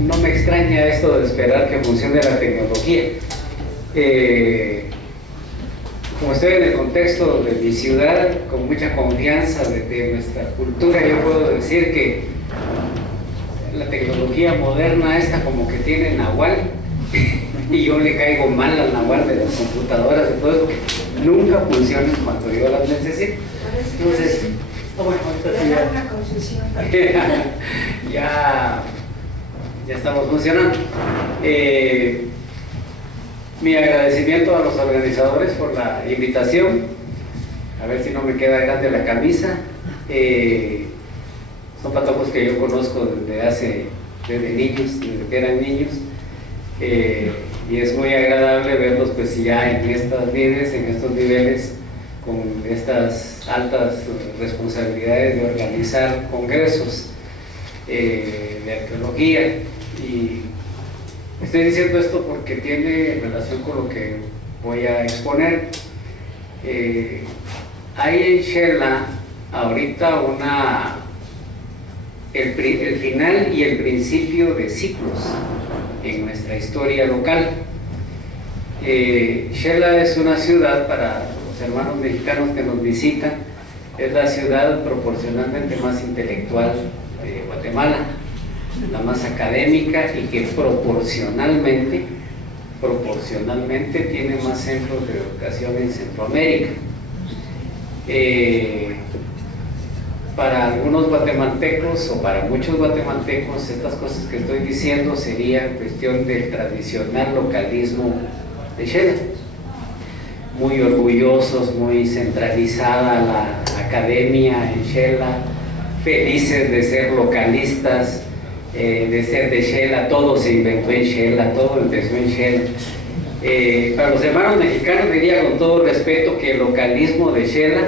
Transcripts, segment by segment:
no me extraña esto de esperar que funcione la tecnología. Como estoy en el contexto de mi ciudad, con mucha confianza de nuestra cultura, yo puedo decir que la tecnología moderna esta como que tiene nahual, y yo le caigo mal al nahual de las computadoras, de todo eso, que nunca funcionan cuando yo las necesito. Entonces, ya estamos funcionando. Mi agradecimiento a los organizadores por la invitación. A ver si no me queda grande la camisa. Son patojos que yo conozco desde niños, desde que eran niños. Y es muy agradable verlos pues ya en estas lides, en estos niveles, con estas altas responsabilidades de organizar congresos de arqueología. Y estoy diciendo esto porque tiene relación con lo que voy a exponer. Hay en Xela ahorita el final y el principio de ciclos en nuestra historia local. Xela es una ciudad, para los hermanos mexicanos que nos visitan, es la ciudad proporcionalmente más intelectual de Guatemala, la más académica, y que proporcionalmente tiene más centros de educación en Centroamérica. Para algunos guatemaltecos, o para muchos guatemaltecos, estas cosas que estoy diciendo serían cuestión del tradicional localismo de Xela. Muy orgullosos, muy centralizada la academia en Xela, felices de ser localistas, de ser de Xela. Todo se inventó en Xela, todo empezó en Xela. Para los hermanos mexicanos diría con todo respeto que el localismo de Xela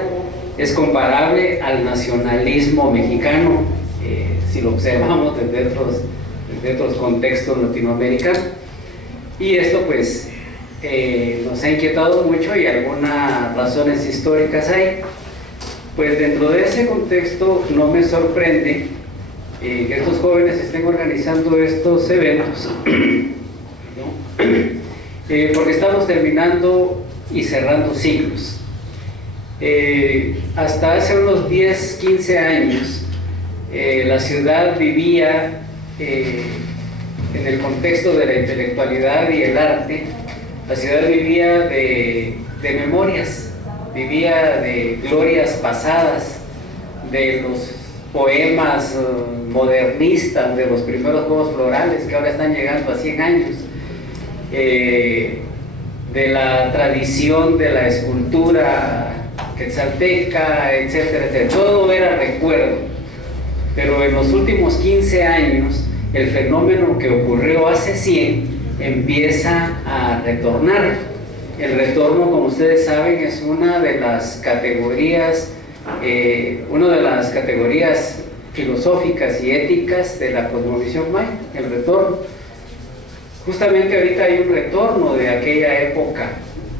es comparable al nacionalismo mexicano, si lo observamos desde otros contextos latinoamericanos. Y esto pues nos ha inquietado mucho, y algunas razones históricas hay. Pues dentro de ese contexto no me sorprende que estos jóvenes estén organizando estos eventos, ¿no? Porque estamos terminando y cerrando ciclos. Hasta hace unos 10, 15 años, la ciudad vivía en el contexto de la intelectualidad y el arte. La ciudad vivía de memorias, vivía de glorias pasadas, de los poemas modernistas, de los primeros juegos florales que ahora están llegando a 100 años, de la tradición de la escultura quetzalteca, etcétera, etcétera. Todo era recuerdo. Pero en los últimos 15 años, el fenómeno que ocurrió hace 100 empieza a retornar. El retorno, como ustedes saben, es una de las categorías filosóficas y éticas de la cosmovisión maya, el retorno. Justamente ahorita hay un retorno de aquella época,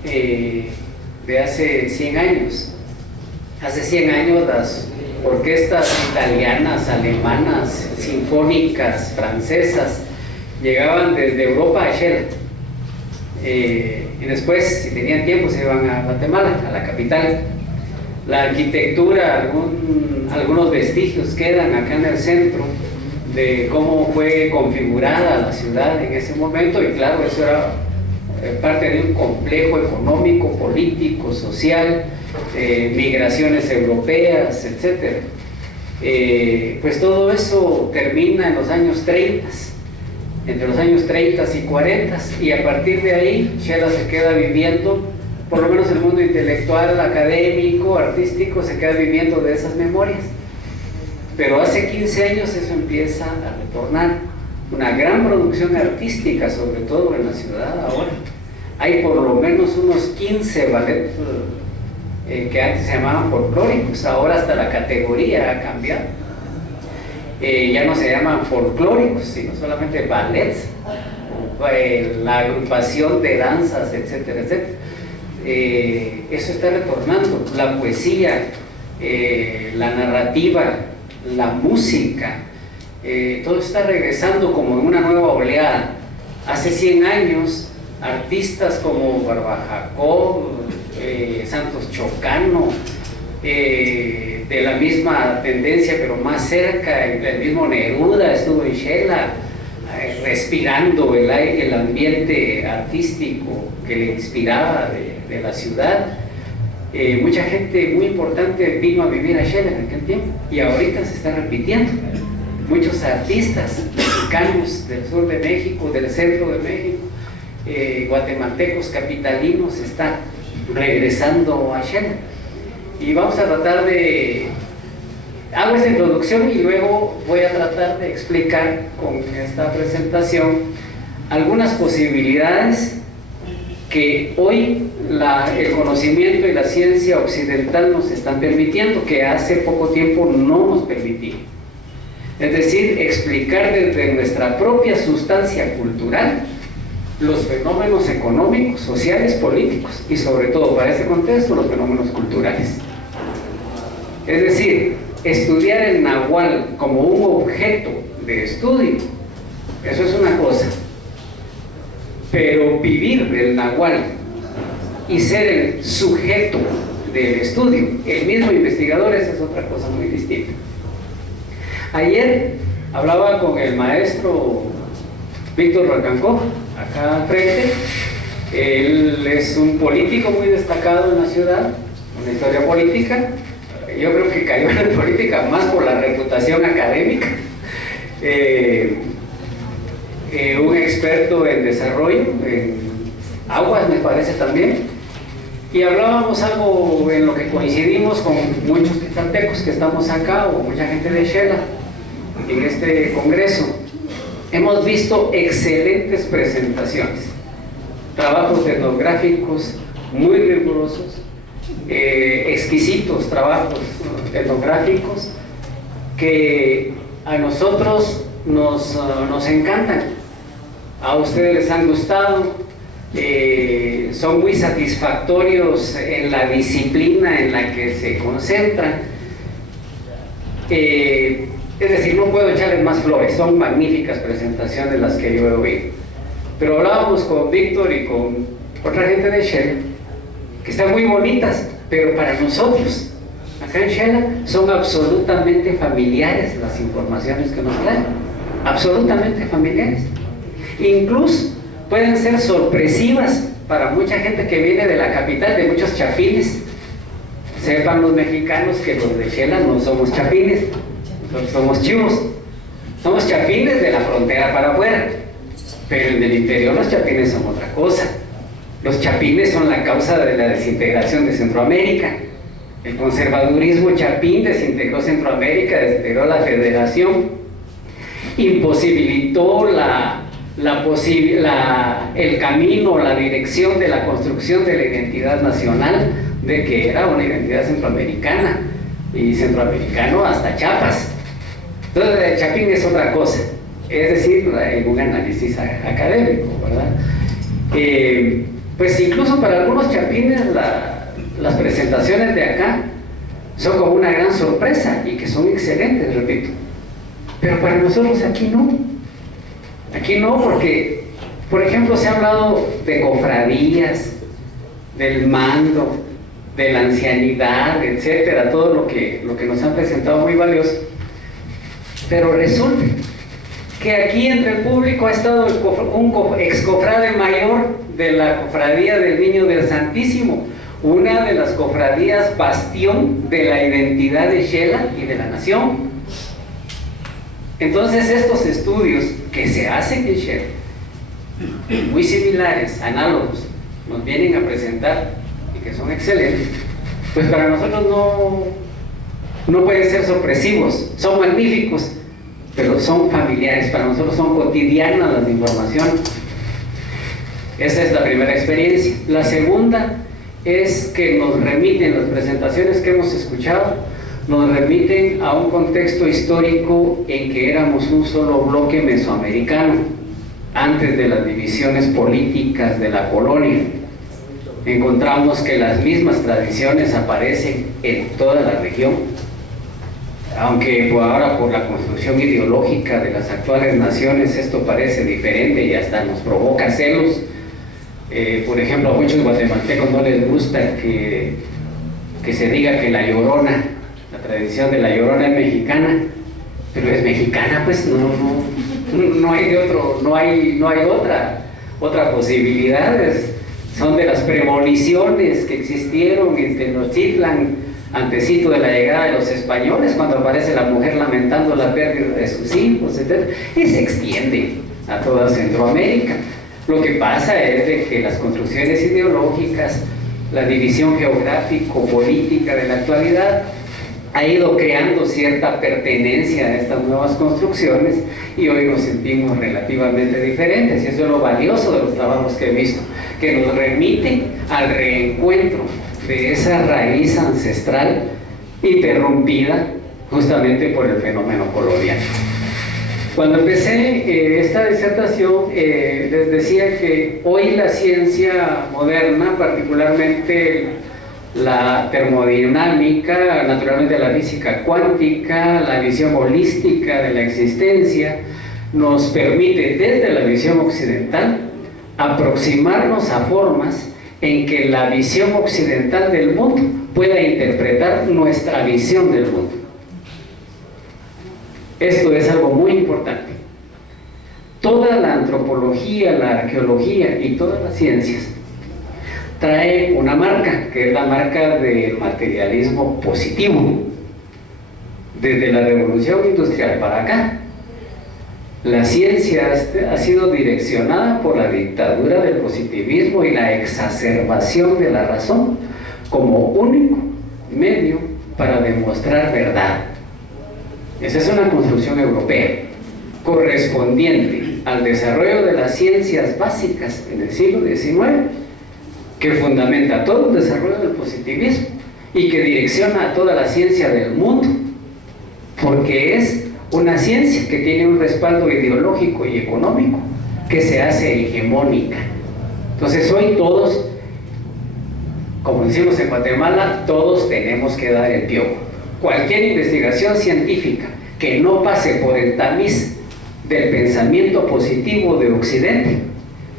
de hace 100 años. Hace 100 años las orquestas italianas, alemanas, sinfónicas, francesas, llegaban desde Europa a Xela. Y después, si tenían tiempo, se iban a Guatemala, a la capital. La arquitectura, algunos vestigios quedan acá en el centro de cómo fue configurada la ciudad en ese momento, y claro, eso era parte de un complejo económico, político, social, migraciones europeas, etc. Pues todo eso termina en los años 30, entre los años 30 y 40, y a partir de ahí Xela se queda viviendo, por lo menos el mundo intelectual, académico, artístico, se queda viviendo de esas memorias. Pero hace 15 años eso empieza a retornar. Una gran producción artística, sobre todo en la ciudad ahora. Hay por lo menos unos 15 ballets que antes se llamaban folclóricos, ahora hasta la categoría ha cambiado. Ya no se llaman folclóricos, sino solamente ballets, la agrupación de danzas, etcétera, etcétera. Eso está retornando. La poesía, la narrativa, la música, todo está regresando como en una nueva oleada. Hace 100 años, artistas como Barbajacó, Santos Chocano, de la misma tendencia pero más cerca, el mismo Neruda estuvo en Xela, respirando el ambiente artístico que le inspiraba de la ciudad. Mucha gente muy importante vino a vivir a Xela en aquel tiempo y ahorita se está repitiendo. Muchos artistas mexicanos del sur de México, del centro de México, guatemaltecos, capitalinos, están regresando a Xela. Y vamos a tratar de... Hago esta introducción y luego voy a tratar de explicar con esta presentación algunas posibilidades que hoy el conocimiento y la ciencia occidental nos están permitiendo, que hace poco tiempo no nos permitía. Es decir, explicar desde nuestra propia sustancia cultural los fenómenos económicos, sociales, políticos y sobre todo para este contexto los fenómenos culturales. Es decir, estudiar el nahual como un objeto de estudio, eso es una cosa, pero vivir el nahual y ser el sujeto del estudio, el mismo investigador, esa es otra cosa muy distinta. Ayer hablaba con el maestro Víctor Rocancó, acá frente. Él es un político muy destacado en la ciudad, una historia política. Yo creo que cayó en la política más por la reputación académica. Un experto en desarrollo, en aguas me parece también. Y hablábamos algo en lo que coincidimos con muchos quetzaltecos que estamos acá, o mucha gente de Xela, en este congreso. Hemos visto excelentes presentaciones, trabajos etnográficos muy rigurosos, exquisitos trabajos etnográficos que a nosotros nos encantan, a ustedes les han gustado, son muy satisfactorios en la disciplina en la que se concentran. Es decir, no puedo echarles más flores, son magníficas presentaciones las que yo he oído. Pero hablábamos con Víctor y con otra gente de Xela, que están muy bonitas, pero para nosotros, acá en Xela, son absolutamente familiares las informaciones que nos traen, absolutamente familiares. Incluso pueden ser sorpresivas para mucha gente que viene de la capital, de muchos chapines. Sepan los mexicanos que los de Xela no somos chapines, somos chivos, somos chapines de la frontera para afuera, pero en el interior los chapines son otra cosa. Los chapines son la causa de la desintegración de Centroamérica. El conservadurismo chapín desintegró Centroamérica, desintegró la federación, imposibilitó el camino, la dirección de la construcción de la identidad nacional, de que era una identidad centroamericana, y centroamericano hasta Chiapas. Entonces el chapín es otra cosa, es decir, en un análisis académico, ¿verdad? Pues incluso para algunos chapines las presentaciones de acá son como una gran sorpresa y que son excelentes, repito. Pero para nosotros aquí no. Aquí no, porque, por ejemplo, se ha hablado de cofradías, del mando, de la ancianidad, etcétera, todo lo que nos han presentado muy valioso. Pero resulta que aquí entre el público ha estado un excofrade mayor de la cofradía del Niño del Santísimo, una de las cofradías bastión de la identidad de Xela y de la nación. Entonces estos estudios que se hacen en Xela, muy similares, análogos, nos vienen a presentar y que son excelentes, pues para nosotros no pueden ser sorpresivos, son magníficos, pero son familiares, para nosotros son cotidianas las informaciones. Esa es la primera experiencia. La segunda es que nos remiten, las presentaciones que hemos escuchado, nos remiten a un contexto histórico en que éramos un solo bloque mesoamericano, antes de las divisiones políticas de la colonia. Encontramos que las mismas tradiciones aparecen en toda la región. aunque ahora por la construcción ideológica de las actuales naciones esto parece diferente y hasta nos provoca celos. Por ejemplo, a muchos guatemaltecos no les gusta que se diga que la Llorona, la tradición de la Llorona es mexicana, pero es mexicana, pues no hay otra posibilidad. Son de las premoniciones que existieron en Tenochtitlan, antecito de la llegada de los españoles, cuando aparece la mujer lamentando la pérdida de sus hijos, etc. Y se extiende a toda Centroamérica. Lo que pasa es de que las construcciones ideológicas, la división geográfico-política de la actualidad ha ido creando cierta pertenencia a estas nuevas construcciones y hoy nos sentimos relativamente diferentes, y eso es lo valioso de los trabajos que he visto, que nos remite al reencuentro de esa raíz ancestral interrumpida justamente por el fenómeno colonial. Cuando empecé esta disertación, les decía que hoy la ciencia moderna, particularmente la termodinámica, naturalmente la física cuántica, la visión holística de la existencia, nos permite desde la visión occidental aproximarnos a formas en que la visión occidental del mundo pueda interpretar nuestra visión del mundo. Esto es algo muy importante. Toda la antropología, la arqueología y todas las ciencias trae una marca, que es la marca del materialismo positivo. Desde la revolución industrial para acá, la ciencia ha sido direccionada por la dictadura del positivismo y la exacerbación de la razón como único medio para demostrar verdad. Esa es una construcción europea correspondiente al desarrollo de las ciencias básicas en el siglo XIX, que fundamenta todo el desarrollo del positivismo y que direcciona a toda la ciencia del mundo, porque es una ciencia que tiene un respaldo ideológico y económico que se hace hegemónica. Entonces hoy todos, como decimos en Guatemala, todos tenemos que dar el piojo. Cualquier investigación científica que no pase por el tamiz del pensamiento positivo de Occidente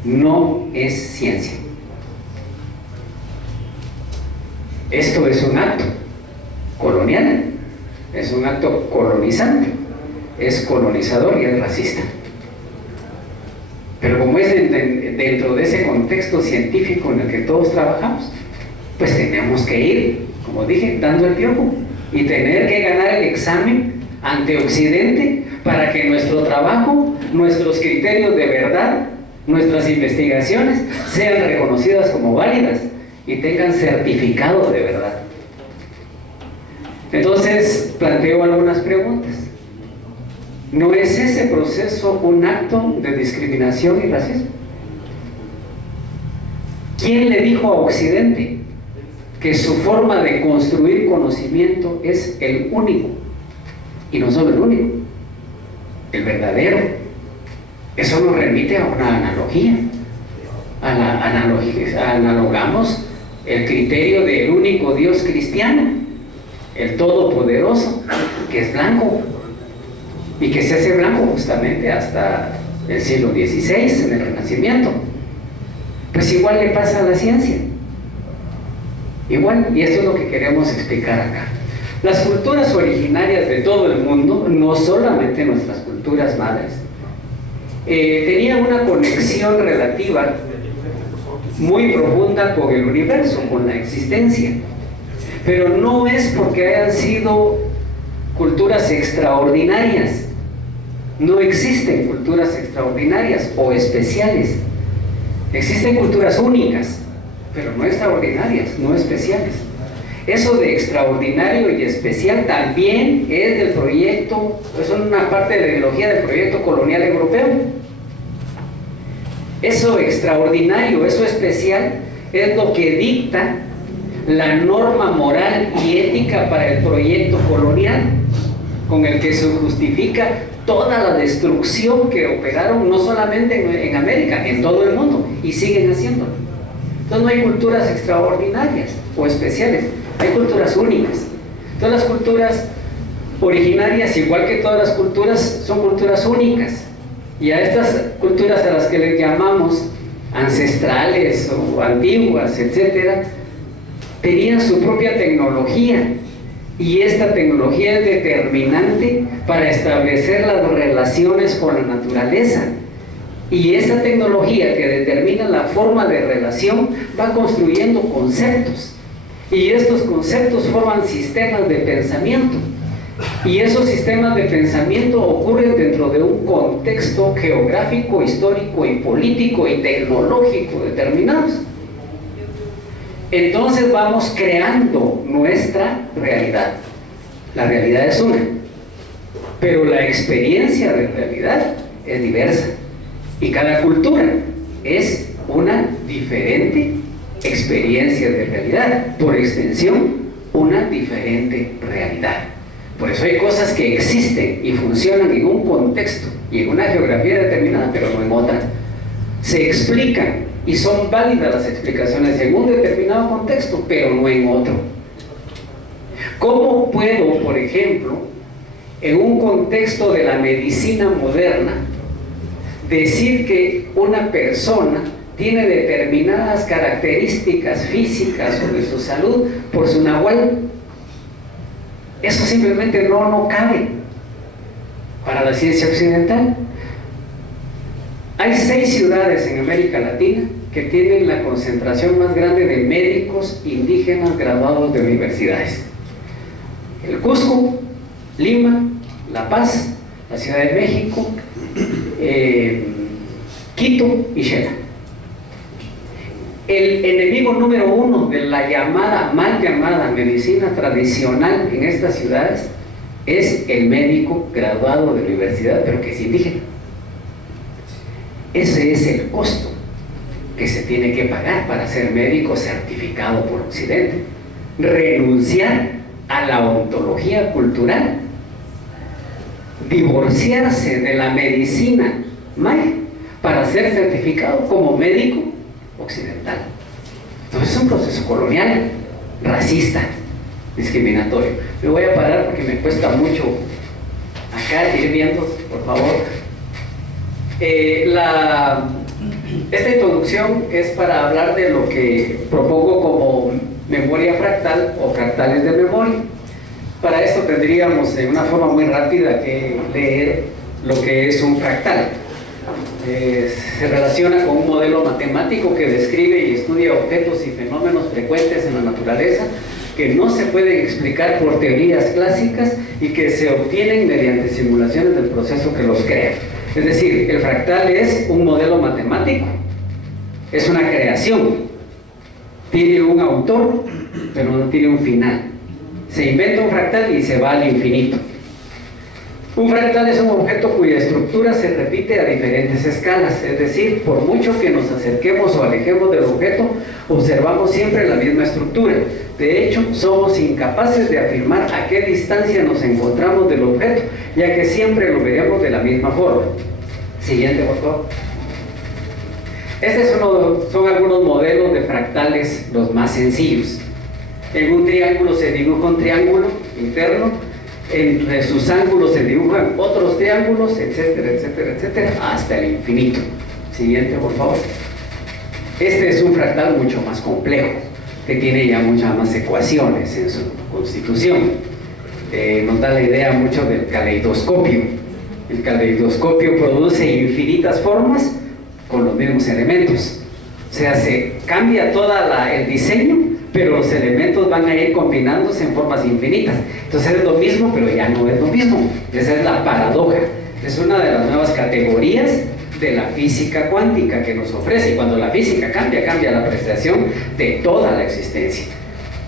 no es ciencia. Esto es un acto colonial, es un acto colonizante, es colonizador y es racista. Pero como es dentro de ese contexto científico en el que todos trabajamos, pues tenemos que ir, como dije, dando el piojo y tener que ganar el examen ante Occidente para que nuestro trabajo, nuestros criterios de verdad, nuestras investigaciones sean reconocidas como válidas y tengan certificado de verdad. Entonces planteo algunas preguntas. ¿No es ese proceso un acto de discriminación y racismo? ¿Quién le dijo a Occidente que su forma de construir conocimiento es el único? Y no solo el único, el verdadero. Eso nos remite a una analogía. Analogamos el criterio del único Dios cristiano, el Todopoderoso, que es blanco y que se hace blanco justamente hasta el siglo XVI, en el Renacimiento. Pues igual le pasa a la ciencia, igual, y esto es lo que queremos explicar acá. Las culturas originarias de todo el mundo, no solamente nuestras culturas madres, tenían una conexión relativa muy profunda con el universo, con la existencia, pero no es porque hayan sido culturas extraordinarias. No existen culturas extraordinarias o especiales. Existen culturas únicas, pero no extraordinarias, no especiales. Eso de extraordinario y especial también es del proyecto, es una parte de la ideología del proyecto colonial europeo. Eso extraordinario, eso especial, es lo que dicta la norma moral y ética para el proyecto colonial, con el que se justifica toda la destrucción que operaron no solamente en América, en todo el mundo, y siguen haciéndolo. Entonces no hay culturas extraordinarias o especiales, hay culturas únicas. Entonces las culturas originarias, igual que todas las culturas, son culturas únicas. Y a estas culturas a las que les llamamos ancestrales o antiguas, etcétera, tenían su propia tecnología, y esta tecnología es determinante para establecer las relaciones con la naturaleza. Y esa tecnología que determina la forma de relación va construyendo conceptos, y estos conceptos forman sistemas de pensamiento, y esos sistemas de pensamiento ocurren dentro de un contexto geográfico, histórico y político y tecnológico determinados. Entonces vamos creando nuestra realidad. La realidad es una, pero la experiencia de realidad es diversa, y cada cultura es una diferente experiencia de realidad, por extensión, una diferente realidad. Por eso hay cosas que existen y funcionan en un contexto y en una geografía determinada, pero no en otra. Se explican y son válidas las explicaciones en un determinado contexto, pero no en otro. ¿Cómo puedo, por ejemplo, en un contexto de la medicina moderna, decir que una persona tiene determinadas características físicas o de su salud por su nahual? Eso simplemente no cabe para la ciencia occidental. Hay 6 ciudades en América Latina que tienen la concentración más grande de médicos indígenas graduados de universidades: el Cusco, Lima, La Paz, la Ciudad de México, Quito y Xela. El enemigo número 1 de la mal llamada medicina tradicional en estas ciudades es el médico graduado de universidad, pero que es indígena. Ese es el costo que se tiene que pagar para ser médico certificado por Occidente: renunciar a la ontología cultural, divorciarse de la medicina maya para ser certificado como médico occidental. Entonces es un proceso colonial, racista, discriminatorio. Me voy a parar porque me cuesta mucho acá ir viendo, por favor. Esta introducción es para hablar de lo que propongo como memoria fractal o fractales de memoria. Para esto tendríamos de una forma muy rápida que leer lo que es un fractal. Se relaciona con un modelo matemático que describe y estudia objetos y fenómenos frecuentes en la naturaleza que no se pueden explicar por teorías clásicas y que se obtienen mediante simulaciones del proceso que los crea. Es decir, el fractal es un modelo matemático, es una creación, tiene un autor, pero no tiene un final. Se inventa un fractal y se va al infinito. Un fractal es un objeto cuya estructura se repite a diferentes escalas, es decir, por mucho que nos acerquemos o alejemos del objeto, observamos siempre la misma estructura. De hecho, somos incapaces de afirmar a qué distancia nos encontramos del objeto, ya que siempre lo veremos de la misma forma. Siguiente, por favor. Son algunos modelos de fractales, los más sencillos. En un triángulo se dibuja un triángulo interno, entre sus ángulos se dibujan otros triángulos, etcétera, etcétera, etcétera, hasta el infinito. Siguiente, por favor. Este es un fractal mucho más complejo, que tiene ya muchas más ecuaciones en su constitución. Nos da la idea mucho del caleidoscopio. El caleidoscopio produce infinitas formas con los mismos elementos. O sea, se cambia todo el diseño, pero los elementos van a ir combinándose en formas infinitas. Entonces es lo mismo, pero ya no es lo mismo. Esa es la paradoja. Es una de las nuevas categorías de la física cuántica que nos ofrece. Y cuando la física cambia, cambia la apreciación de toda la existencia.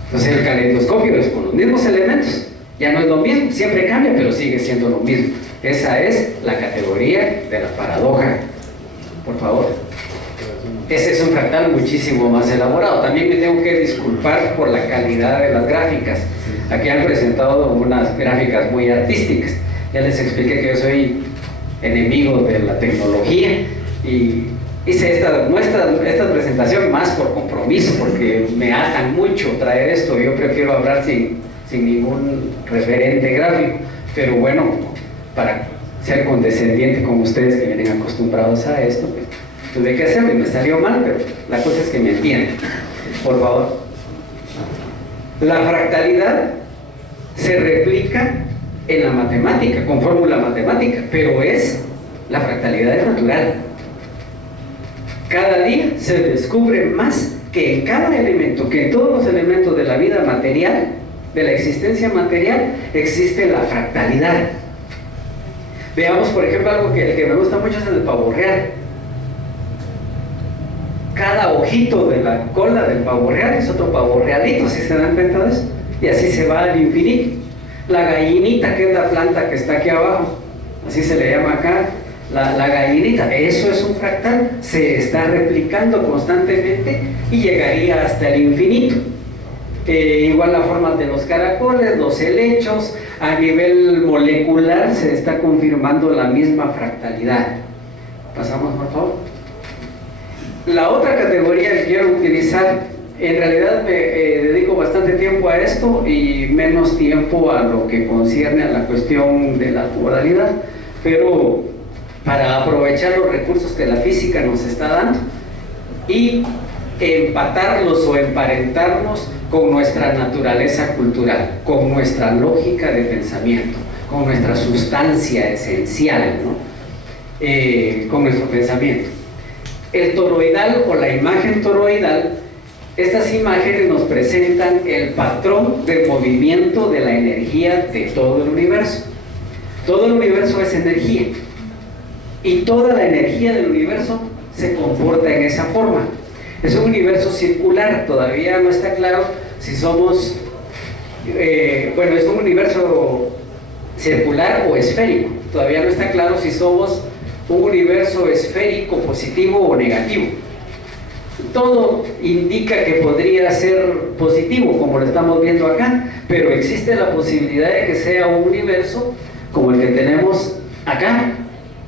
Entonces el caleidoscopio es con los mismos elementos. Ya no es lo mismo, siempre cambia, pero sigue siendo lo mismo. Esa es la categoría de la paradoja. Por favor. Ese es un fractal muchísimo más elaborado. También me tengo que disculpar por la calidad de las gráficas. Aquí han presentado unas gráficas muy artísticas. Ya les expliqué que yo soy enemigo de la tecnología y hice esta presentación más por compromiso, porque me atan mucho traer esto. Yo prefiero hablar sin ningún referente gráfico, Pero bueno, para ser condescendiente con ustedes que vienen acostumbrados a esto, pues tuve que hacerlo y me salió mal, pero la cosa es que me entienden, por favor. La fractalidad se replica en la matemática, con fórmula matemática, pero la fractalidad es natural. Cada día se descubre más que en cada elemento, que en todos los elementos de la vida material, de la existencia material, existe la fractalidad. Veamos, por ejemplo, algo que me gusta mucho es el pavo real. Cada ojito de la cola del pavo real es otro pavo realito, si se dan cuenta de eso, y así se va al infinito. La gallinita, que es la planta que está aquí abajo, así se le llama acá, la gallinita, eso es un fractal, se está replicando constantemente y llegaría hasta el infinito. Igual la forma de los caracoles, los helechos, a nivel molecular se está confirmando la misma fractalidad. Pasamos, por favor. La otra categoría que quiero utilizar, en realidad me dedico bastante tiempo a esto y menos tiempo a lo que concierne a la cuestión de la dualidad, pero para aprovechar los recursos que la física nos está dando y empatarlos o emparentarnos con nuestra naturaleza cultural, con nuestra lógica de pensamiento, con nuestra sustancia esencial, ¿no? Con nuestro pensamiento. El toroidal o la imagen toroidal, estas imágenes nos presentan el patrón de movimiento de la energía de todo el universo. Todo el universo es energía y toda la energía del universo se comporta en esa forma. Es un universo circular, todavía no está claro si somos, bueno, es un universo circular o esférico, todavía no está claro si somos un universo esférico positivo o negativo. Todo indica que podría ser positivo, como lo estamos viendo acá, pero existe la posibilidad de que sea un universo como el que tenemos acá.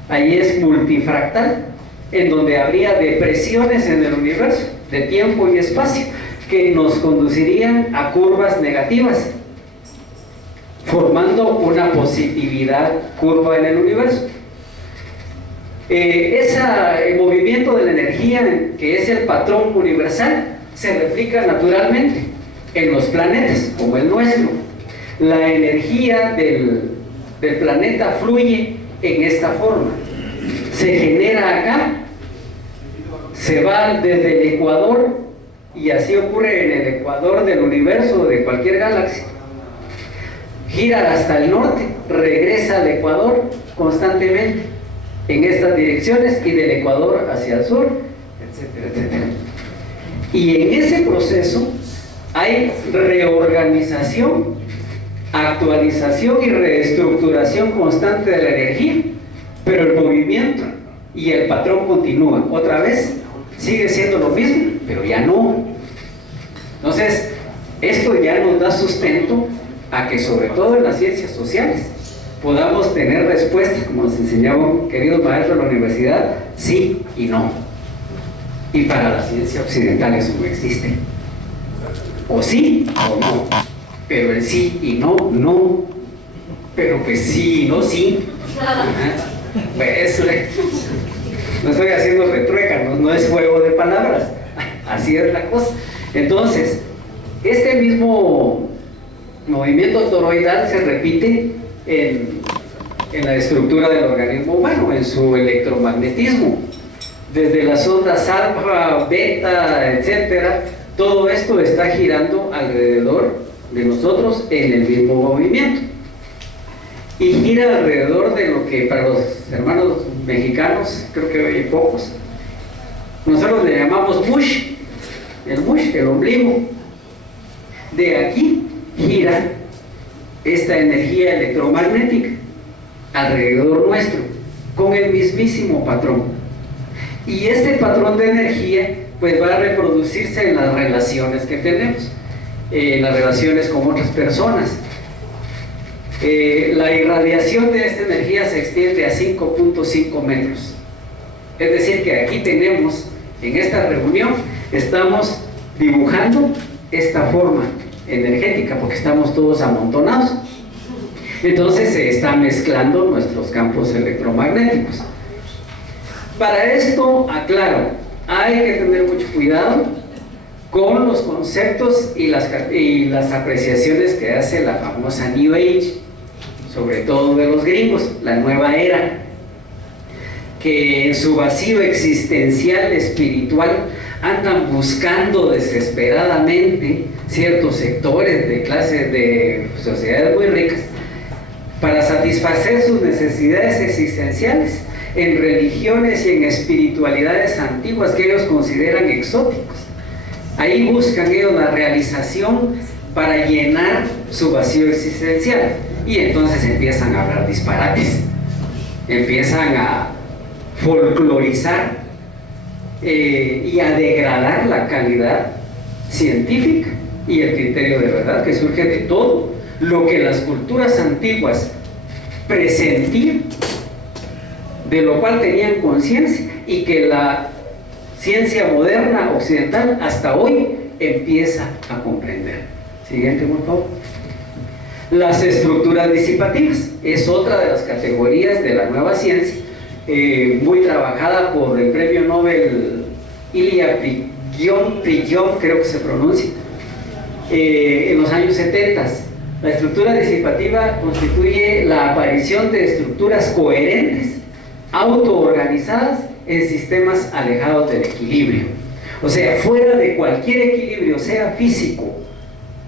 Ahí es multifractal, en donde habría depresiones en el universo de tiempo y espacio que nos conducirían a curvas negativas, formando una positividad curva en el universo. El movimiento de la energía, que es el patrón universal, se replica naturalmente en los planetas, como el nuestro. La energía del planeta fluye en esta forma. Se genera acá, se va desde el ecuador, y así ocurre en el ecuador del universo, de cualquier galaxia. Gira hasta el norte, regresa al ecuador constantemente en estas direcciones, y del ecuador hacia el sur, etcétera, etcétera. Y en ese proceso hay reorganización, actualización y reestructuración constante de la energía, pero el movimiento y el patrón continúan. Otra vez sigue siendo lo mismo, pero ya no. Entonces, esto ya nos da sustento a que, sobre todo en las ciencias sociales, podamos tener respuestas, como nos enseñaban queridos maestros de la universidad, sí y no. Y para la ciencia occidental eso no existe. O sí o no. Pero el sí y no, no. Pero pues sí y no, sí. Pues, no estoy haciendo retrueca, no es juego de palabras. Así es la cosa. Entonces, este mismo movimiento toroidal se repite en la estructura del organismo humano, en su electromagnetismo. Desde las ondas alfa, beta, etcétera, todo esto está girando alrededor de nosotros en el mismo movimiento. Y gira alrededor de lo que para los hermanos mexicanos, creo que hay pocos, nosotros le llamamos bush, el ombligo. De aquí gira esta energía electromagnética alrededor nuestro, con el mismísimo patrón. Y este patrón de energía pues va a reproducirse en las relaciones que tenemos, en las relaciones con otras personas. La irradiación de esta energía se extiende a 5.5 metros. Es decir, que aquí tenemos, en esta reunión, estamos dibujando esta forma energética, porque estamos todos amontonados. Entonces se están mezclando nuestros campos electromagnéticos. Para esto, aclaro, hay que tener mucho cuidado con los conceptos y las apreciaciones que hace la famosa New Age, sobre todo de los gringos, la nueva era, que en su vacío existencial espiritual andan buscando desesperadamente ciertos sectores de clases de sociedades muy ricas para satisfacer sus necesidades existenciales en religiones y en espiritualidades antiguas que ellos consideran exóticos. Ahí buscan ellos la realización para llenar su vacío existencial, y entonces empiezan a hablar disparates, empiezan a folclorizar y a degradar la calidad científica y el criterio de verdad que surge de todo lo que las culturas antiguas presentían, de lo cual tenían conciencia, y que la ciencia moderna occidental hasta hoy empieza a comprender. Siguiente, por favor. Las estructuras disipativas es otra de las categorías de la nueva ciencia, muy trabajada por el premio Nobel Ilya Prigogine, creo que se pronuncia, en los años 70. La estructura disipativa constituye la aparición de estructuras coherentes, autoorganizadas en sistemas alejados del equilibrio. O sea, fuera de cualquier equilibrio, sea físico,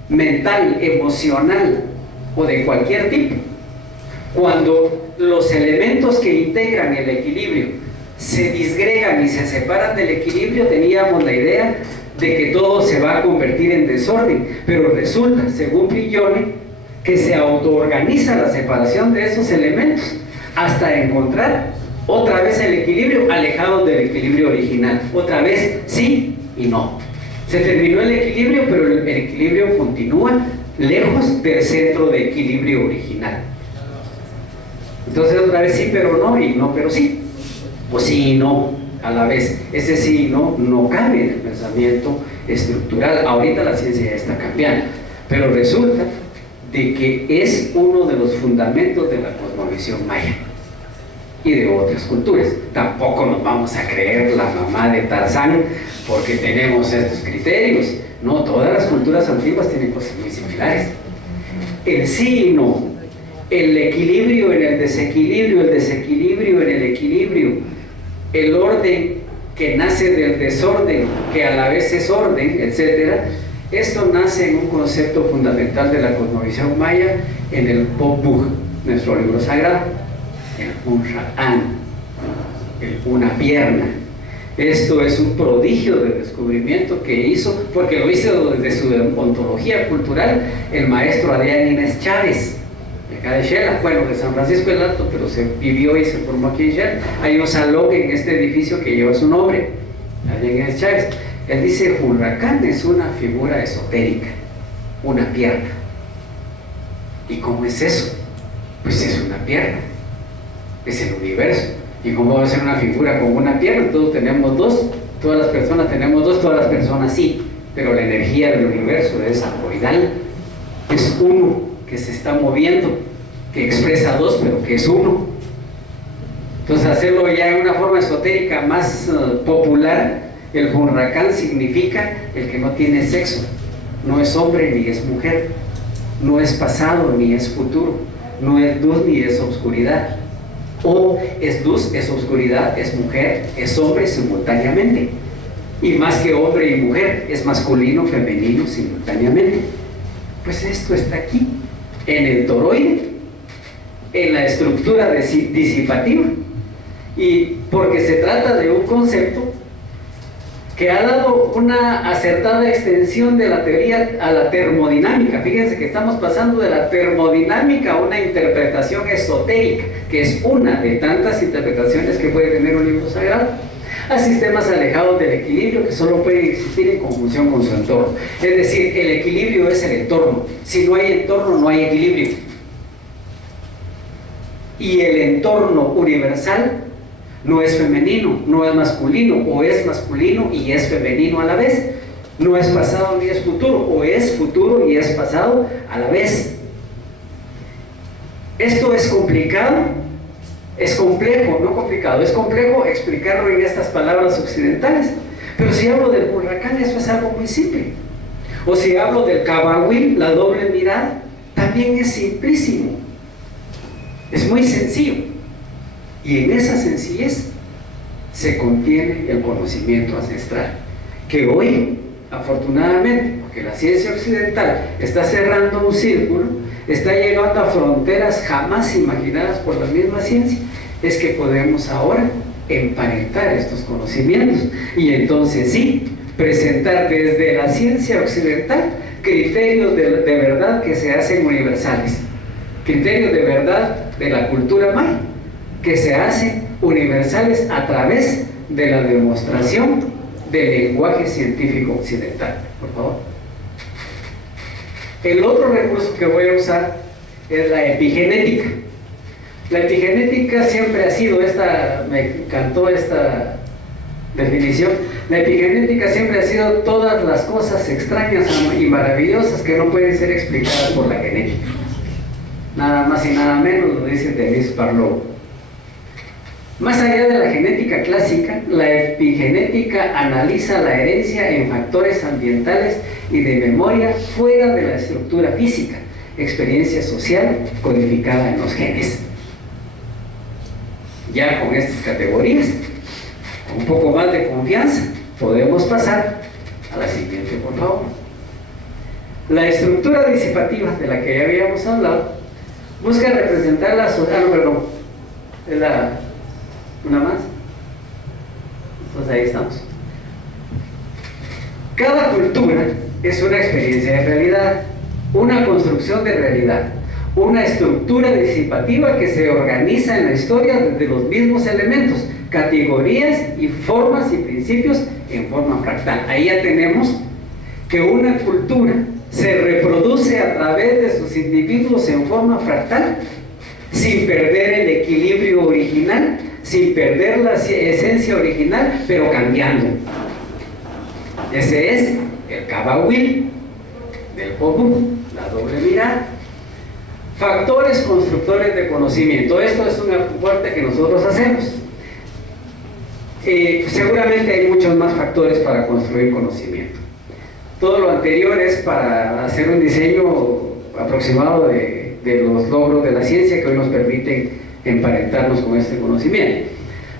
mental, emocional o de cualquier tipo. Cuando los elementos que integran el equilibrio se disgregan y se separan del equilibrio, teníamos la idea de que todo se va a convertir en desorden, pero resulta, según Prigogine, que se autoorganiza la separación de esos elementos hasta encontrar otra vez el equilibrio, alejado del equilibrio original. Otra vez sí y no. Se terminó el equilibrio, pero el equilibrio continúa lejos del centro de equilibrio original. Entonces otra vez sí pero no, y no pero sí, o sí y no a la vez. Ese sí y no no cabe en el pensamiento estructural. Ahorita la ciencia ya está cambiando, pero resulta de que es uno de los fundamentos de la cosmovisión maya y de otras culturas. Tampoco nos vamos a creer la mamá de Tarzán porque tenemos estos criterios. No, todas las culturas antiguas tienen cosas muy similares. El sí y no, el equilibrio en el desequilibrio en el equilibrio, el orden que nace del desorden, que a la vez es orden, etc. Esto nace en un concepto fundamental de la cosmovisión maya, en el Popol Vuh, nuestro libro sagrado, el Unra'an, el una pierna. Esto es un prodigio de descubrimiento que hizo, porque lo hizo desde su ontología cultural, el maestro Adrián Inés Chávez, de acá de Xela, bueno, de San Francisco del Alto, pero se vivió y se formó aquí en Xela. Hay un salón en este edificio que lleva su nombre, Adrián Inés Chávez. Él dice: Huracán es una figura esotérica, una pierna. ¿Y cómo es eso? Pues es una pierna, es el universo. ¿Y cómo va a ser una figura con una pierna? Todos tenemos dos, todas las personas tenemos dos, todas las personas sí, pero la energía del universo es apoidal, es uno que se está moviendo, que expresa dos, pero que es uno. Entonces, hacerlo ya en una forma esotérica más popular, el Huracán significa el que no tiene sexo, no es hombre ni es mujer, no es pasado ni es futuro, no es luz ni es oscuridad. O es luz, es oscuridad, es mujer, es hombre simultáneamente. Y más que hombre y mujer, es masculino, femenino simultáneamente. Pues esto está aquí, en el toroide, en la estructura disipativa. Y porque se trata de un concepto que ha dado una acertada extensión de la teoría a la termodinámica. Fíjense que estamos pasando de la termodinámica a una interpretación esotérica, que es una de tantas interpretaciones que puede tener un libro sagrado, a sistemas alejados del equilibrio que solo pueden existir en conjunción con su entorno. Es decir, el equilibrio es el entorno. Si no hay entorno, no hay equilibrio. Y el entorno universal no es femenino, no es masculino, o es masculino y es femenino a la vez. No es pasado ni es futuro, o es futuro y es pasado a la vez. Esto es complicado, es complejo, no complicado, es complejo explicarlo en estas palabras occidentales. Pero si hablo del Burracán, eso es algo muy simple. O si hablo del Cabahuil, la doble mirada, también es simplísimo. Es muy sencillo. Y en esa sencillez se contiene el conocimiento ancestral, que hoy, afortunadamente, porque la ciencia occidental está cerrando un círculo, está llegando a fronteras jamás imaginadas por la misma ciencia, es que podemos ahora emparentar estos conocimientos y entonces sí, presentar desde la ciencia occidental criterios de verdad que se hacen universales, criterios de verdad de la cultura maya que se hacen universales a través de la demostración del lenguaje científico occidental. Por favor. El otro recurso que voy a usar es la epigenética. La epigenética siempre ha sido me encantó esta definición. La epigenética siempre ha sido todas las cosas extrañas y maravillosas que no pueden ser explicadas por la genética. Nada más y nada menos lo dice Denis Barlow. Más allá de la genética clásica, la epigenética analiza la herencia en factores ambientales y de memoria fuera de la estructura física, experiencia social codificada en los genes. Ya con estas categorías, con un poco más de confianza, podemos pasar a la siguiente, por favor. La estructura disipativa de la que ya habíamos hablado busca representar la sociedad. Una más. Entonces ahí estamos. Cada cultura es una experiencia de realidad, una construcción de realidad, una estructura disipativa que se organiza en la historia desde los mismos elementos, categorías y formas y principios en forma fractal. Ahí ya tenemos que una cultura se reproduce a través de sus individuos en forma fractal, sin perder el equilibrio original, sin perder la esencia original, pero cambiando. Ese es el Cabahuil del Popú, la doble mirada. Factores constructores de conocimiento. Esto es un aporte que nosotros hacemos. Seguramente hay muchos más factores para construir conocimiento. Todo lo anterior es para hacer un diseño aproximado de los logros de la ciencia que hoy nos permiten emparentarnos con este conocimiento.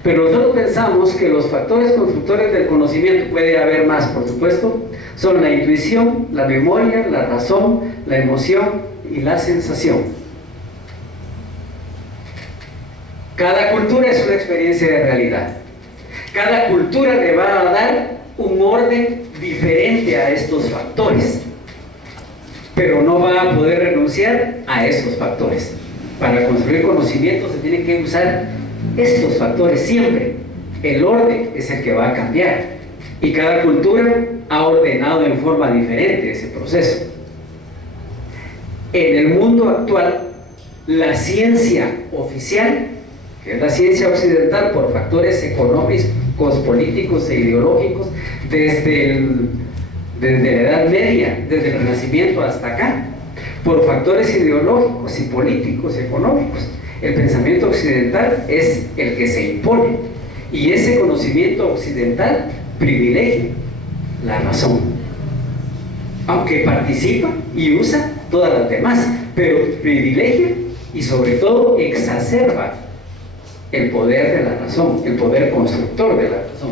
Pero nosotros pensamos que los factores constructores del conocimiento, puede haber más por supuesto, son la intuición, la memoria, la razón, la emoción y la sensación. Cada cultura es una experiencia de realidad. Cada cultura le va a dar un orden diferente a estos factores, pero no va a poder renunciar a esos factores. Para construir conocimiento se tienen que usar estos factores siempre. El orden es el que va a cambiar y cada cultura ha ordenado en forma diferente ese proceso. En el mundo actual, la ciencia oficial, que es la ciencia occidental por factores económicos, políticos e ideológicos, desde la Edad Media, desde el Renacimiento hasta acá, por factores ideológicos y políticos y económicos, el pensamiento occidental es el que se impone, y ese conocimiento occidental privilegia la razón, aunque participa y usa todas las demás, pero privilegia y sobre todo exacerba el poder de la razón, el poder constructor de la razón.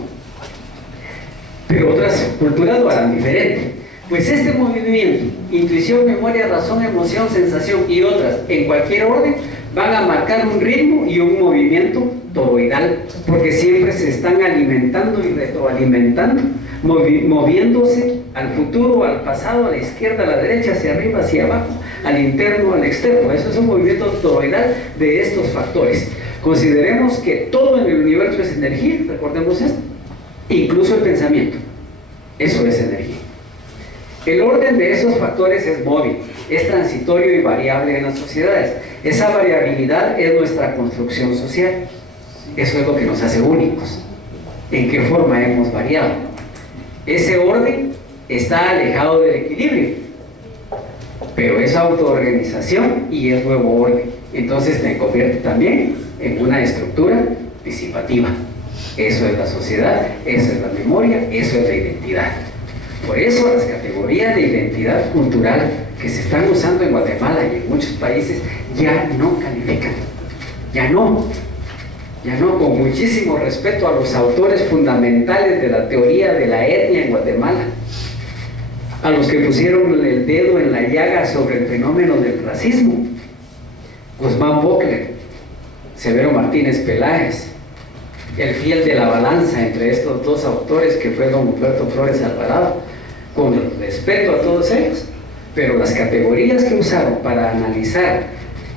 Pero otras culturas lo harán diferente. Pues este movimiento, intuición, memoria, razón, emoción, sensación y otras, en cualquier orden, van a marcar un ritmo y un movimiento toroidal, porque siempre se están alimentando y retroalimentando, moviéndose al futuro, al pasado, a la izquierda, a la derecha, hacia arriba, hacia abajo, al interno, al externo. Eso es un movimiento toroidal de estos factores. Consideremos que todo en el universo es energía, recordemos esto, incluso el pensamiento. Eso es energía. El orden de esos factores es móvil, es transitorio y variable en las sociedades. Esa variabilidad es nuestra construcción social. Eso es lo que nos hace únicos. ¿En qué forma hemos variado? Ese orden está alejado del equilibrio, pero es autoorganización y es nuevo orden. entonces te convierte también en una estructura disipativa. Eso es la sociedad, eso es la memoria, eso es la identidad. Por eso las categorías de identidad cultural que se están usando en Guatemala y en muchos países ya no califican, ya no, con muchísimo respeto a los autores fundamentales de la teoría de la etnia en Guatemala, a los que pusieron el dedo en la llaga sobre el fenómeno del racismo: Guzmán Bocler, Severo Martínez Peláez, el fiel de la balanza entre estos dos autores que fue don Humberto Flores Alvarado, con el respeto a todos ellos. Pero las categorías que usaron para analizar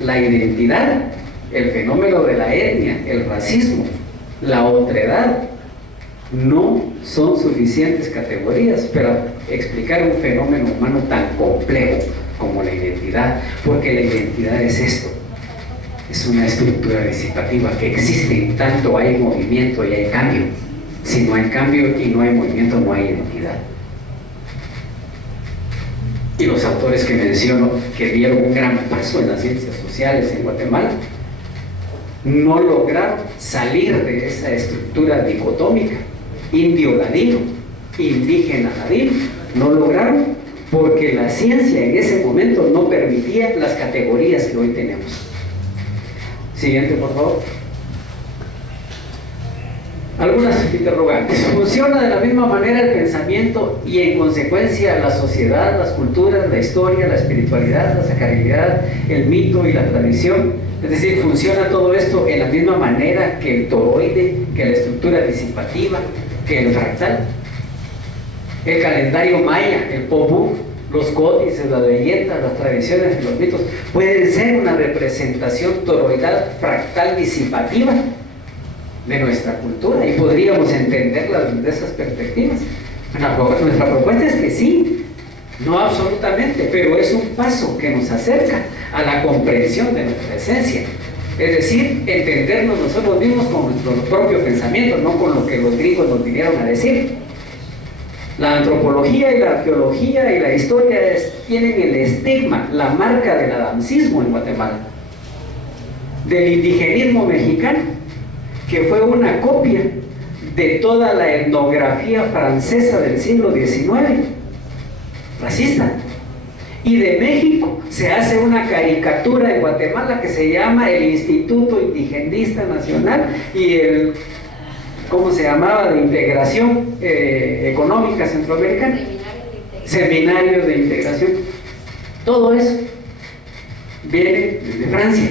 la identidad, el fenómeno de la etnia, el racismo, la otredad, no son suficientes categorías para explicar un fenómeno humano tan complejo como la identidad, porque la identidad es esto: es una estructura disipativa que existe en tanto hay movimiento y hay cambio. Si no hay cambio y no hay movimiento, no hay identidad. Y los autores que menciono, que dieron un gran paso en las ciencias sociales en Guatemala, no lograron salir de esa estructura dicotómica: indio-ladino, indígena-ladino. No lograron porque la ciencia en ese momento no permitía las categorías que hoy tenemos. Siguiente, por favor. Algunas interrogantes. ¿Funciona de la misma manera el pensamiento y en consecuencia la sociedad, las culturas, la historia, la espiritualidad, la sacralidad, el mito y la tradición? Es decir, ¿funciona todo esto en la misma manera que el toroide, que la estructura disipativa, que el fractal? El calendario maya, el popú, los códices, las leyendas, las tradiciones y los mitos pueden ser una representación toroidal, fractal, disipativa de nuestra cultura, y podríamos entenderlas desde esas perspectivas. Nuestra propuesta es que sí, no absolutamente, pero es un paso que nos acerca a la comprensión de nuestra esencia. Es decir, entendernos nosotros mismos con nuestro propio pensamiento, no con lo que los griegos nos vinieron a decir. La antropología y la arqueología y la historia tienen el estigma, la marca del adamcismo en Guatemala, del indigenismo mexicano, que fue una copia de toda la etnografía francesa del siglo XIX, racista. Y de México se hace una caricatura en Guatemala que se llama el Instituto Indigenista Nacional y el, ¿cómo se llamaba?, de Integración Económica Centroamericana. Seminarios de Integración. Todo eso viene desde Francia.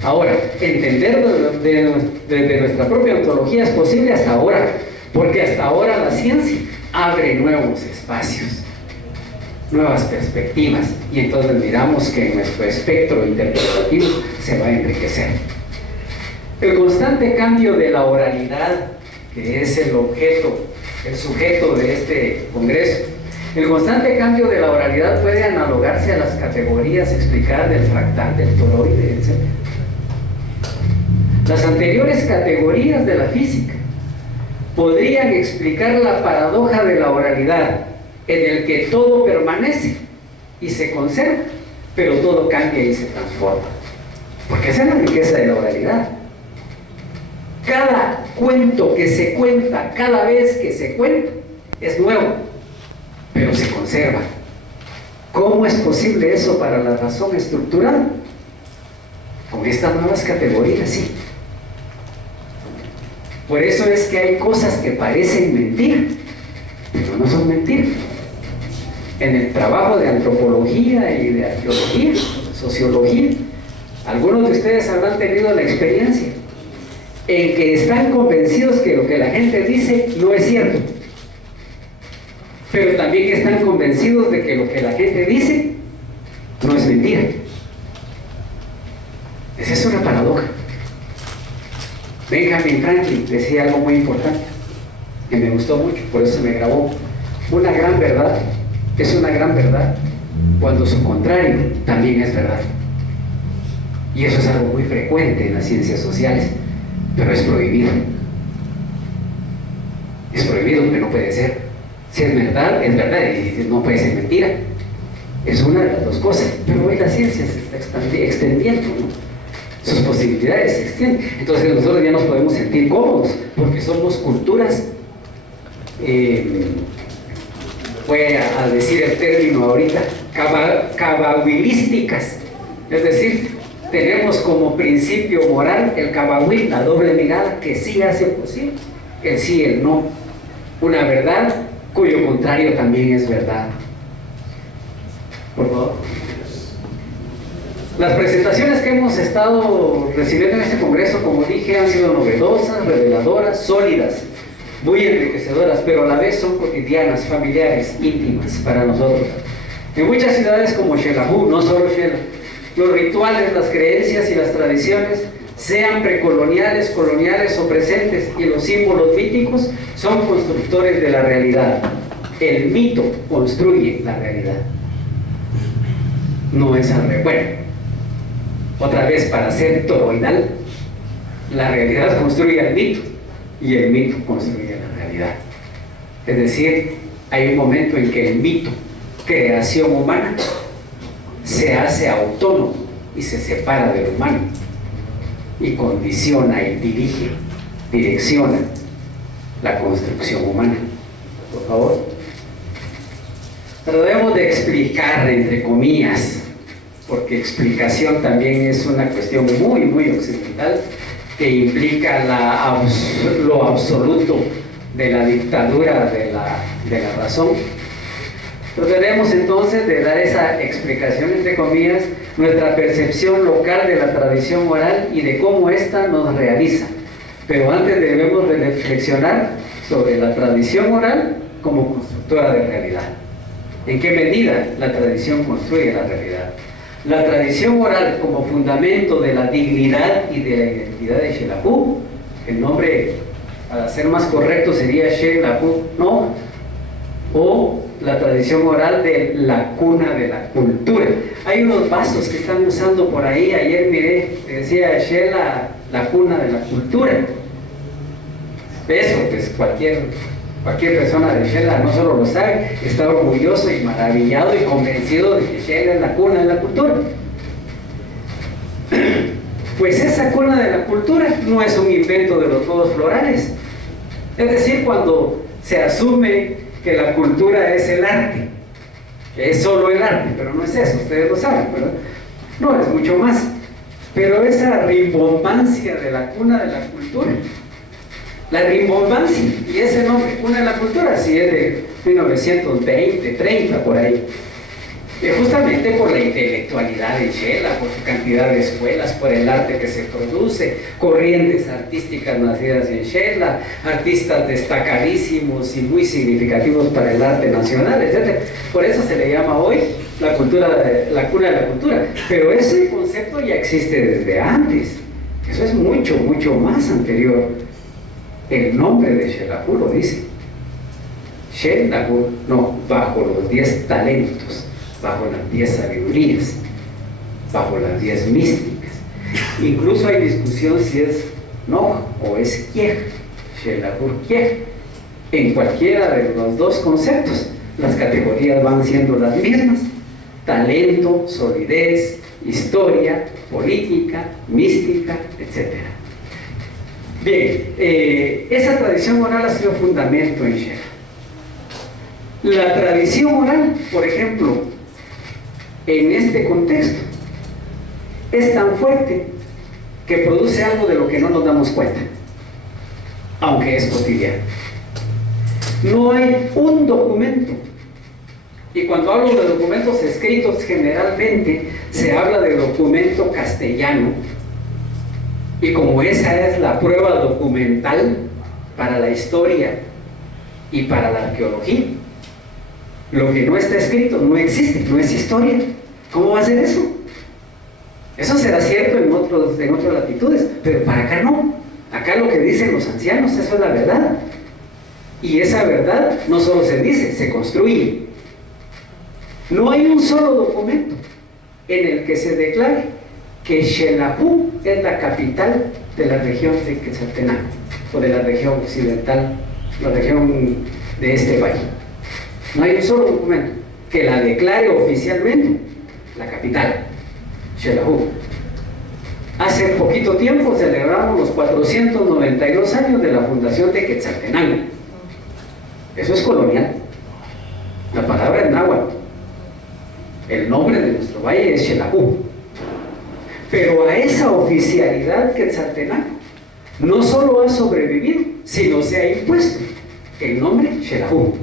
Ahora, entenderlo desde nuestra propia ontología es posible hasta ahora, porque hasta ahora la ciencia abre nuevos espacios, nuevas perspectivas, y entonces miramos que nuestro espectro interpretativo se va a enriquecer. El constante cambio de la oralidad, que es el objeto, el sujeto de este congreso, el constante cambio de la oralidad puede analogarse a las categorías explicadas del fractal, del toroide, etc. Las anteriores categorías de la física podrían explicar la paradoja de la oralidad, en el que todo permanece y se conserva, pero todo cambia y se transforma. Porque esa es la riqueza de la oralidad. Cada cuento que se cuenta, cada vez que se cuenta, es nuevo, pero se conserva. ¿Cómo es posible eso para la razón estructural? Con estas nuevas categorías, sí. Por eso es que hay cosas que parecen mentir, pero no son mentiras. En el trabajo de antropología y de arqueología, sociología, algunos de ustedes habrán tenido la experiencia en que están convencidos que lo que la gente dice no es cierto, pero también están convencidos de que lo que la gente dice no es mentira. Esa es una paradoja. Benjamin Franklin decía algo muy importante que me gustó mucho, por eso se me grabó: una gran verdad es una gran verdad cuando su contrario también es verdad. Y eso es algo muy frecuente en las ciencias sociales, pero es prohibido. Es prohibido, porque no puede ser. Si es verdad y no puede ser mentira. Es una de las dos cosas. Pero hoy la ciencia se está extendiendo, ¿no? sus posibilidades se extienden. Entonces nosotros ya nos podemos sentir cómodos, porque somos culturas, voy a decir el término ahorita, cabahuilísticas. Es decir, tenemos como principio moral el cabahuil, la doble mirada, que sí hace posible el sí y el no. Una verdad cuyo contrario también es verdad. Por favor. Las presentaciones que hemos estado recibiendo en este congreso, como dije, han sido novedosas, reveladoras, sólidas, muy enriquecedoras, pero a la vez son cotidianas, familiares, íntimas para nosotros. En muchas ciudades como Xelajú, no solo Xela, los rituales, las creencias y las tradiciones, sean precoloniales, coloniales o presentes, y los símbolos míticos son constructores de la realidad. El mito construye la realidad. No es al revés. Bueno, otra vez, para ser toroidal, la realidad construye al mito y el mito construye la realidad. Es decir, hay un momento en que el mito, creación humana, se hace autónomo y se separa del humano y condiciona y dirige, direcciona la construcción humana. Por favor. Pero debemos de explicar, entre comillas, porque explicación también es una cuestión muy, muy occidental, que implica lo absoluto de la dictadura de la razón. Pero debemos entonces de dar esa explicación, entre comillas, nuestra percepción local de la tradición oral y de cómo ésta nos realiza. Pero antes debemos de reflexionar sobre la tradición oral como constructora de realidad. ¿En qué medida la tradición construye la realidad? La tradición oral como fundamento de la dignidad y de la identidad de Xelajú, el nombre, para ser más correcto, sería Xelajú, ¿no? O la tradición oral de la cuna de la cultura. Hay unos vasos que están usando por ahí, ayer miré, decía Xela, la cuna de la cultura. Eso, pues cualquier persona de Xela no solo lo sabe, está orgulloso y maravillado y convencido de que Xela es la cuna de la cultura. Pues esa cuna de la cultura no es un invento de los juegos florales. Es decir, cuando se asume que la cultura es el arte, que es solo el arte, pero no es eso, ustedes lo saben, ¿verdad? No, es mucho más. Pero esa rimbombancia de la cuna de la cultura, la rimbombancia, y ese nombre, cuna de la cultura, sí es de 1920, 30, por ahí. Justamente por la intelectualidad de Xela, por su cantidad de escuelas, por el arte que se produce, corrientes artísticas nacidas en Xela, artistas destacadísimos y muy significativos para el arte nacional, etc. Por eso se le llama hoy la cuna de la cultura. Pero ese concepto ya existe desde antes. Eso es mucho, mucho más anterior. El nombre de Xelajú lo dice. Xelajú, no, bajo los 10 talentos, bajo las 10 sabidurías, bajo las 10 místicas. Incluso hay discusión si es no o es Kiej, Xelajú Kiej. En cualquiera de los dos conceptos, las categorías van siendo las mismas: talento, solidez, historia, política, mística, etc. Bien, esa tradición oral ha sido fundamento en Xela. La tradición oral, por ejemplo, en este contexto, es tan fuerte que produce algo de lo que no nos damos cuenta, aunque es cotidiano. No hay un documento, y cuando hablo de documentos escritos, generalmente se habla de documento castellano, y como esa es la prueba documental para la historia y para la arqueología, lo que no está escrito no existe, no es historia. ¿Cómo va a ser eso? Eso será cierto en otras latitudes, pero para acá no. Acá lo que dicen los ancianos, eso es la verdad. Y esa verdad no solo se dice, se construye. No hay un solo documento en el que se declare que Xelajú es la capital de la región de Quetzaltenango, o de la región occidental, la región de este valle. No hay un solo documento que la declare oficialmente la capital, Xelajú. Hace poquito tiempo celebramos los 492 años de la fundación de Quetzaltenango. Eso es colonial. La palabra es náhuatl. El nombre de nuestro valle es Xelajú. Pero a esa oficialidad Quetzaltenango no solo ha sobrevivido, sino se ha impuesto el nombre Xelajú.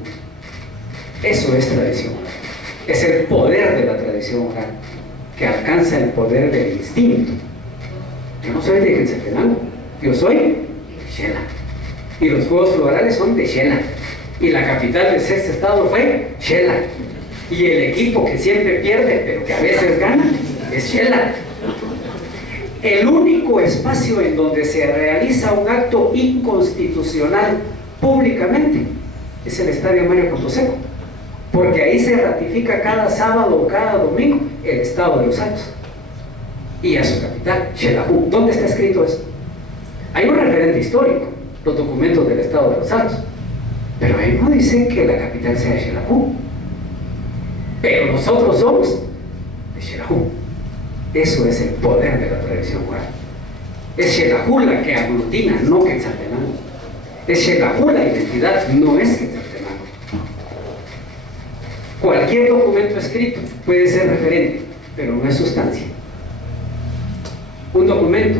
Eso es tradición oral. Es el poder de la tradición oral, que alcanza el poder del instinto. Yo no soy de Quetzaltenango, yo soy de Xela. Y los Juegos Florales son de Xela. Y la capital del sexto estado fue Xela. Y el equipo que siempre pierde, pero que a veces gana, es Xela. El único espacio en donde se realiza un acto inconstitucional públicamente es el Estadio Mario Cotoseco, porque ahí se ratifica cada sábado o cada domingo el estado de los actos y a su capital, Xelajú. ¿Dónde está escrito eso? Hay un referente histórico, los documentos del estado de los actos, pero ahí no dice que la capital sea Xelajú, pero nosotros somos de Xelajú. Eso es el poder de la tradición oral. Es Xelajú la que aglutina, no Quetzaltenango. Es Xelajú la identidad, no es Quetzaltenango. Cualquier documento escrito puede ser referente, pero no es sustancia. Un documento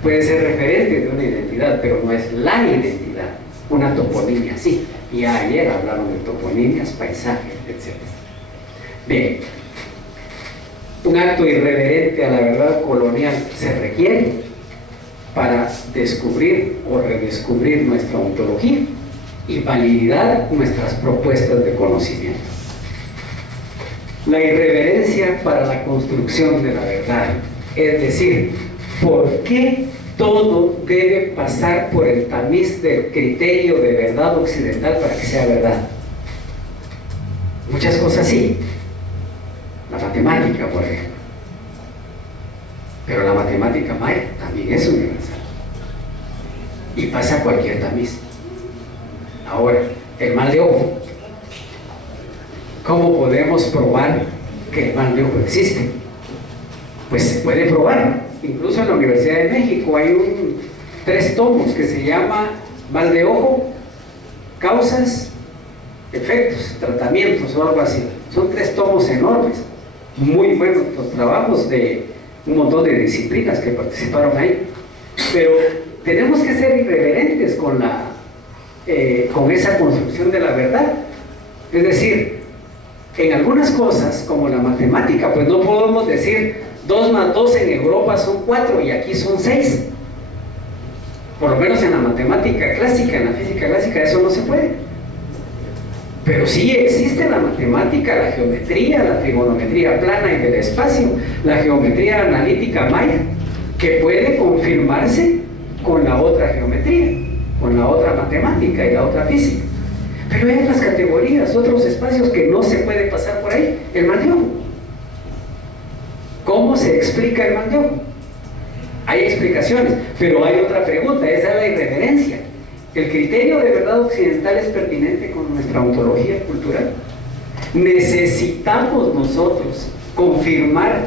puede ser referente de una identidad, pero no es la identidad. Una toponimia, sí. Y ayer hablaron de toponimias, paisajes, etc. Bien. Un acto irreverente a la verdad colonial se requiere para descubrir o redescubrir nuestra ontología y validar nuestras propuestas de conocimiento. La irreverencia para la construcción de la verdad, es decir, ¿por qué todo debe pasar por el tamiz del criterio de verdad occidental para que sea verdad? Muchas cosas sí. La matemática, por ejemplo. Pero la matemática maya también es universal. Y pasa cualquier tamiz. Ahora, el mal de ojo. ¿Cómo podemos probar que el mal de ojo existe? Pues se puede probar. Incluso en la Universidad de México hay 3 tomos que se llama mal de ojo, causas, efectos, tratamientos o algo así. Son 3 tomos enormes. Muy buenos los trabajos de un montón de disciplinas que participaron ahí, pero tenemos que ser irreverentes con esa construcción de la verdad. Es decir, en algunas cosas como la matemática, pues no podemos decir 2 más 2 en Europa son 4 y aquí son 6. Por lo menos en la matemática clásica, en la física clásica, eso no se puede. Pero sí existe la matemática, la geometría, la trigonometría plana y del espacio, la geometría analítica maya, que puede confirmarse con la otra geometría, con la otra matemática y la otra física. Pero hay otras categorías, otros espacios que no se puede pasar por ahí. El mal de ojo. ¿Cómo se explica el mal de ojo? Hay explicaciones, pero hay otra pregunta, esa es la irreverencia. ¿El criterio de verdad occidental es pertinente con nuestra ontología cultural? Necesitamos nosotros confirmar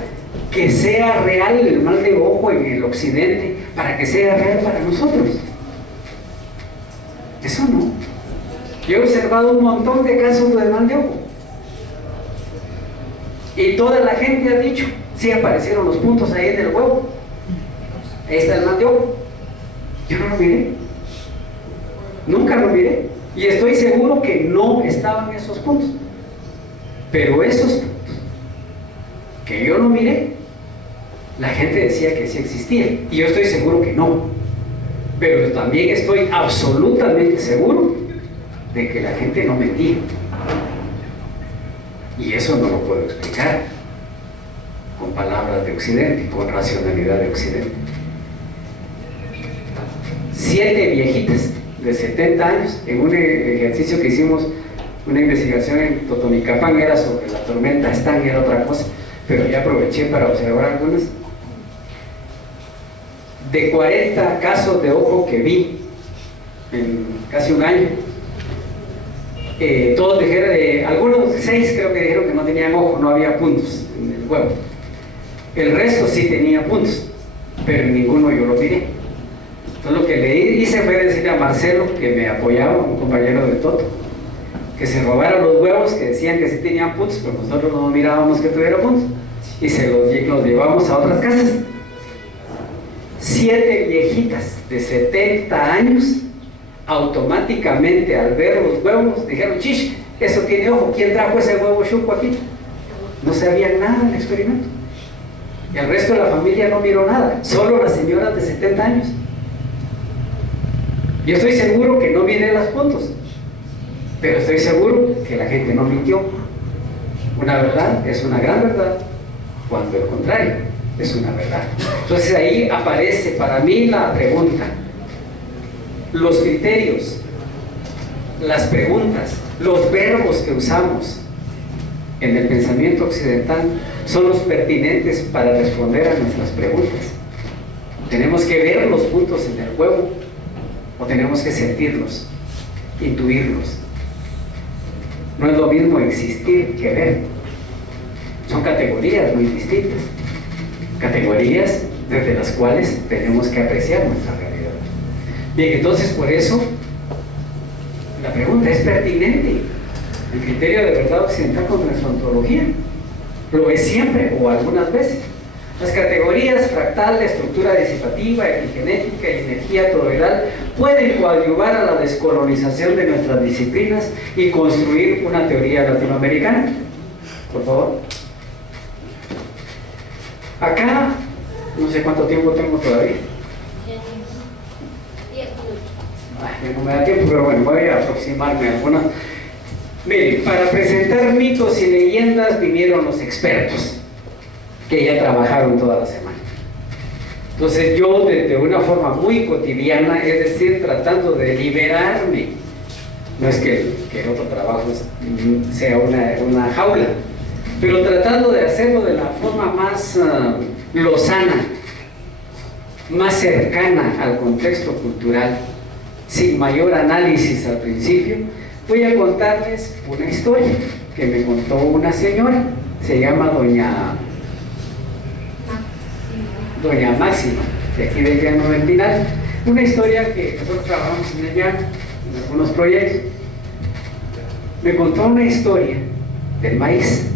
que sea real el mal de ojo en el occidente para que sea real para nosotros. Eso no. Yo he observado un montón de casos de mal de ojo y toda la gente ha dicho, sí aparecieron los puntos ahí en el huevo, ahí está el mal de ojo. Yo no lo miré. Nunca lo miré y estoy seguro que no estaban esos puntos, pero esos puntos que yo no miré, la gente decía que sí existían y yo estoy seguro que no, pero también estoy absolutamente seguro de que la gente no mentía y eso no lo puedo explicar con palabras de Occidente, con racionalidad de Occidente. 7 viejitas de 70 años, en un ejercicio que hicimos, una investigación en Totonicapán, era sobre la tormenta Stan, era otra cosa, pero ya aproveché para observar algunas. De 40 casos de ojo que vi en casi un año, todos dijeron, algunos 6 creo que dijeron que no tenían ojo, no había puntos en el huevo. El resto sí tenía puntos. pero en ninguno yo lo miré. Entonces lo que le hice fue decirle a Marcelo, que me apoyaba, un compañero de Toto, que se robara los huevos, que decían que sí tenían puntos, pero nosotros no mirábamos que tuviera puntos, y los llevamos a otras casas. 7 viejitas de 70 años, automáticamente al ver los huevos, dijeron: chish, eso tiene ojo, ¿quién trajo ese huevo chuco aquí? No sabían nada del experimento. Y el resto de la familia no miró nada, solo las señoras de 70 años. Yo estoy seguro que no miré las fotos, pero estoy seguro que la gente no mintió. Una verdad es una gran verdad, cuando el contrario es una verdad. Entonces ahí aparece para mí la pregunta. Los criterios, las preguntas, los verbos que usamos en el pensamiento occidental son los pertinentes para responder a nuestras preguntas. Tenemos que ver los puntos en el juego, o tenemos que sentirlos, intuirlos. No es lo mismo existir que ver. Son categorías muy distintas, categorías desde las cuales tenemos que apreciar nuestra realidad. Bien, entonces por eso la pregunta es pertinente. El criterio de verdad occidental con nuestra ontología lo es siempre o algunas veces. Las categorías fractal, estructura disipativa, epigenética y energía toroidal pueden coadyuvar a la descolonización de nuestras disciplinas y construir una teoría latinoamericana. Por favor. Acá, no sé cuánto tiempo tengo todavía. 10 minutos. Ay, no me da tiempo, pero bueno, voy a aproximarme a algunas. Miren, para presentar mitos y leyendas vinieron los expertos, que ya trabajaron toda la semana. Entonces yo, de una forma muy cotidiana, es decir, tratando de liberarme, no es que el otro trabajo sea una jaula, pero tratando de hacerlo de la forma más lozana, más cercana al contexto cultural, sin mayor análisis al principio, voy a contarles una historia que me contó una señora, se llama Doña Máxima, de aquí del Llano del Pinal. Una historia que nosotros trabajamos en el Llano, en algunos proyectos. Me contó una historia del maíz.